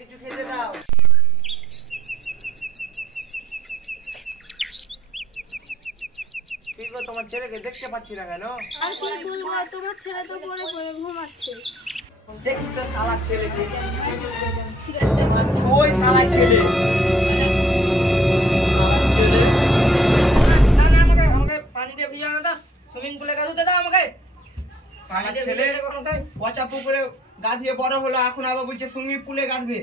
কিছু খেতে দাও। কি গো তোমার ছেলেকে দেখতে পাচ্ছি না কেন? আর কি বলবো, তোমার ছেলে তো পড়ে পড়ে ঘুমাচ্ছে। দেখি তো শালা ছেলে, ওই শালা ছেলে আমাকে পানি দিয়ে ভিজানো তো, সুইমিং পুলে গাধুতে দাও আমাকে। শালা ছেলে পচা পুকুরে গাধিয়ে বড় হলো, এখন আবার বলছে সুইমিং পুলে গাধবে।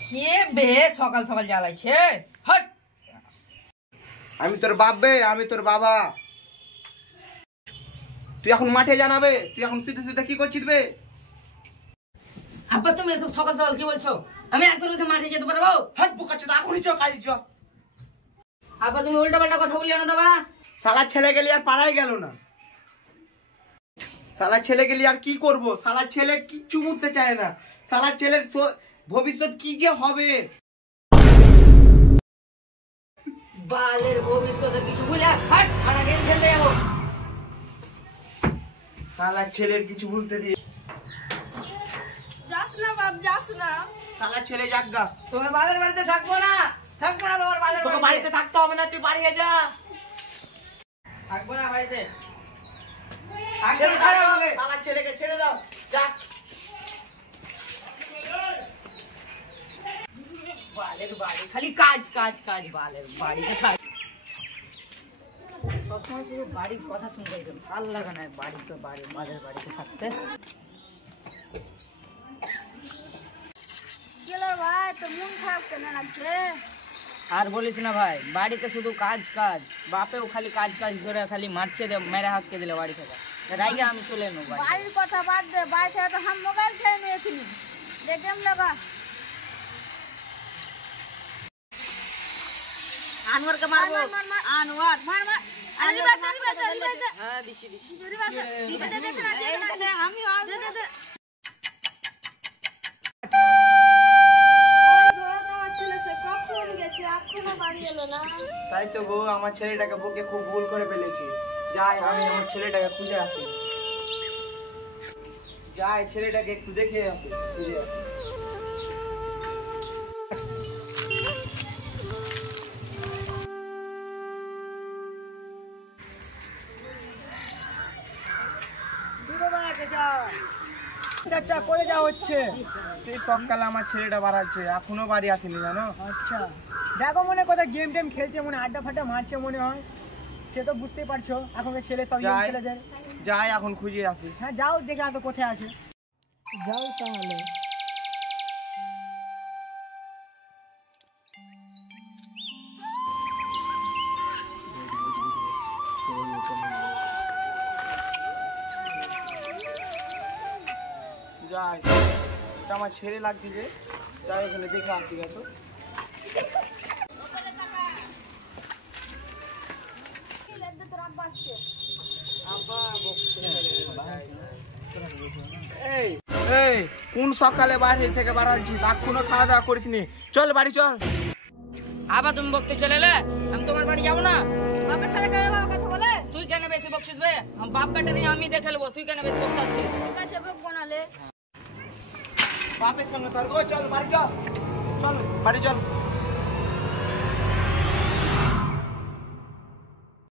কে বে সকাল সকাল জ্বালাইছে? হট, আমি তোর বাপ বে, আমি তোর বাবা। তুই এখন মাঠে জানাবে, তুই এখন শুতে শুতে কি করছিস বে? আব্বা তুমি এসব সকাল সকাল কি বলছো? আমি এত রাতে মাঠে যেতে পারবো? হট বোকাচ্ছ, এখনই চো কাজে চো। আব্বা তুমি উল্টা পাল্টা কথা বলিও না তো বাড়া। শালা ছেলে গেলি আর পাড়াই গেল না। শালা ছেলে গেলি আর কি করব? শালা ছেলে কিচ্ছু বুঝতে চায় না। শালা ছেলের ভবিষ্যৎ কি যে হবে, বালের ভবিষ্যতে কিছু ভুলে হাট আনা গেম খেলতে যাবো। শালা ছেলের কিছু ভুলতে দিয়ে যাস না বাপ, যাস না। শালা ছেলে যাক গা। তোমার বালের বাড়িতে থাকবো না, থাকবো না তোমার বালের বাড়িতে। বাড়িতে থাকতে হবে না, তুই বাড়ি যা। থাকবো না বাড়িতে। শালা ছেলেকে ছেড়ে দাও, যা। বালের বাড়ি খালি কাজ কাজ কাজ, বালের বাড়িতে থাক। সবসময় শুধু বাড়ির কথা শুনতে ভালো লাগে না। বাড়ি তো বাড়ি, বালের বাড়িতে থাকতে। ভাই তো মন খারাপ কেন লাগছে? আর বলিস না ভাই, বাড়িতে শুধু কাজ কাজ। বাপেও খালি কাজ কাজ করে খালি মারছে, মেরে হাতকে দিলে বাড়ি থেকে। রাইগে আমি চলে এলো। বাড়ির কথা বাদ দে, বাড়ি থেকে তো হাম মোবাইল খেয়ে নিয়েছিলি, গেম লাগা। আনোয়ারকে মারবো, আনোয়ার মার মার। আরে বাবা হ্যাঁ দিছি দিছি। আমি তাই তো গো, আমার ছেলেটাকে বুকে খুব ভুল করে ফেলেছি। যাই আমি আমার ছেলেটাকে খুঁজে আসি, যাই ছেলেটাকে একটু দেখে আসি, খুঁজে আসি। আচ্ছা করে যা হচ্ছে, সেই সকালে আমার ছেলেটা বাড়াচ্ছে, এখনো বাড়ি আসেনি জানো। আচ্ছা দেখো, মনে কোথায় গেম টেম খেলছে, মনে আড্ডা ফাড্ডা মারছে মনে হয়। সে তো বুঝতেই পারছো এখনকার ছেলে সব ছেলেদের। যাই এখন খুঁজে আসি। হ্যাঁ যাও, দেখে আসো কোথায় আছে। যাও তাহলে। যাই, এটা আমার ছেলে লাগছে যে, যাই ওখানে দেখে আসি। তো কোন সকালে বাড়ি থেকে বাড়াচ্ছি, এখনো খাওয়া দাওয়া করিসনি। চল বাড়ি চল। আবার তুমি বকতে চলে এলে, আমি তোমার বাড়ি যাবো না। বাপের সাথে কেন কথা বলে? তুই কেন বেশি বকছিস বে? বাপ বেটা নিয়ে আমি দেখে নেবো, তুই কেন বেশি বকতে আসছিস? ঠিক আছে বকবো নালে। বাপের সঙ্গে তর্ক, চল বাড়ি চল, চল বাড়ি চল।